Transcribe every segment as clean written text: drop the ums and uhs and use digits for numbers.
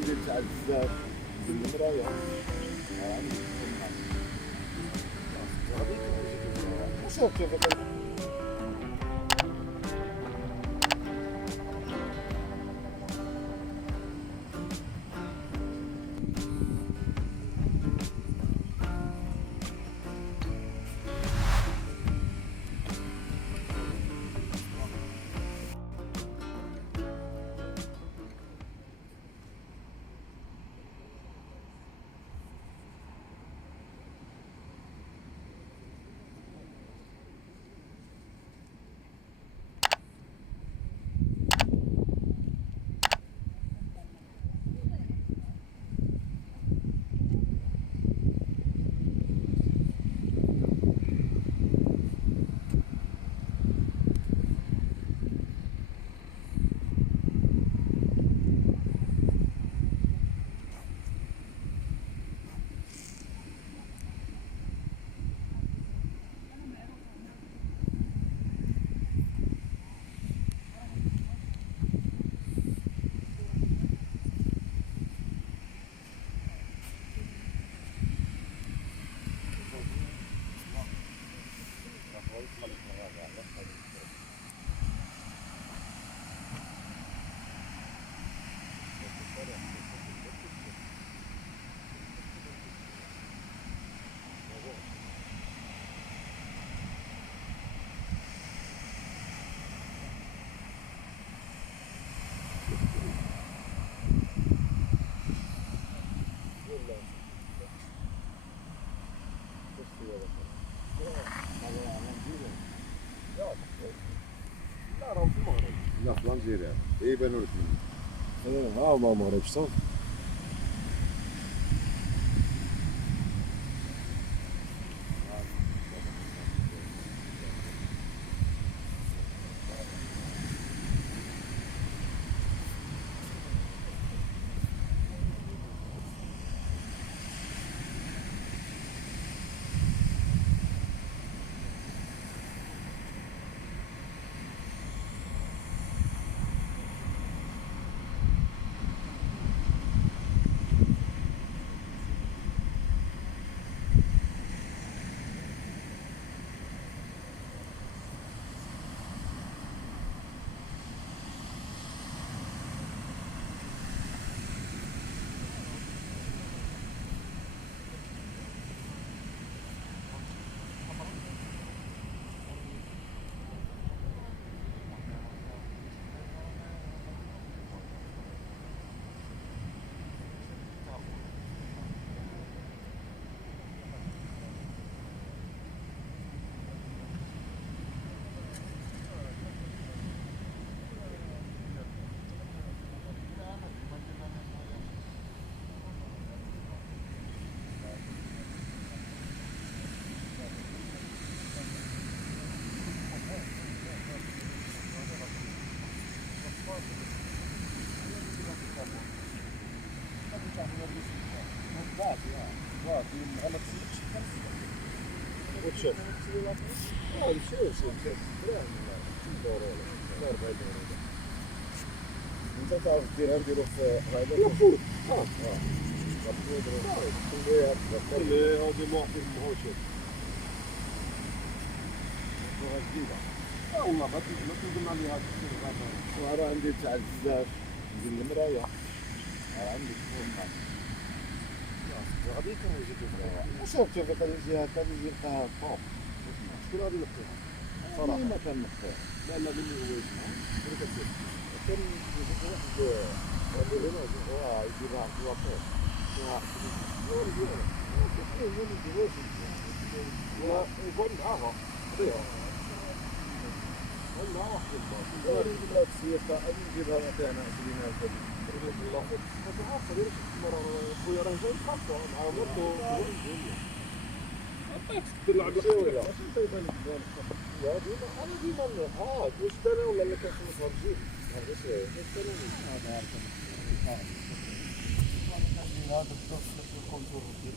عندي تاع بزاف ديال المرايا عندي وشوف كيف لا في الجزائر يبانوا لك ها هما المغرب صافي وتشوف شوف انت تعرف ديرها نديرو في هذا لابود اللي هادي موحد مهوشة لغة جديدة والله ما تنقلنا لي هاد الشيء راه عندي تاع بزاف ديال المرايا عندي غادي يجي وشوف كيف غادي يجي هكا يجي يلقاها فوق شكون غادي يلقاها صراحة ما كنلقاها لا مني هو يجي كان يجي واحد يديرها في الوطن يقعد معاها والله واحد البلاد السياسة غادي نجيبها نعطيها 20000 الله خير خويا راه جاي خاصو مع مرتو عطيك تلعب الخيوله يا ديما انا ديما واش انا ولا اللي كنخلصها بجيب هذا شويه هذا الدرس الكونتور ديال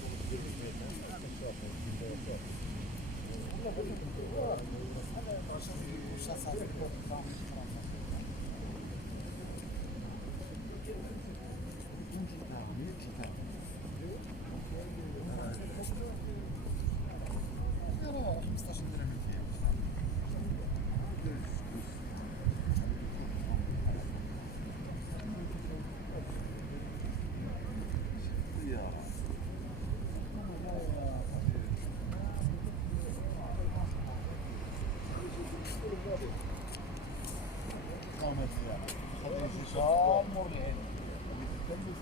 مزيان غادي يجي شامور لهنا غادي تكمل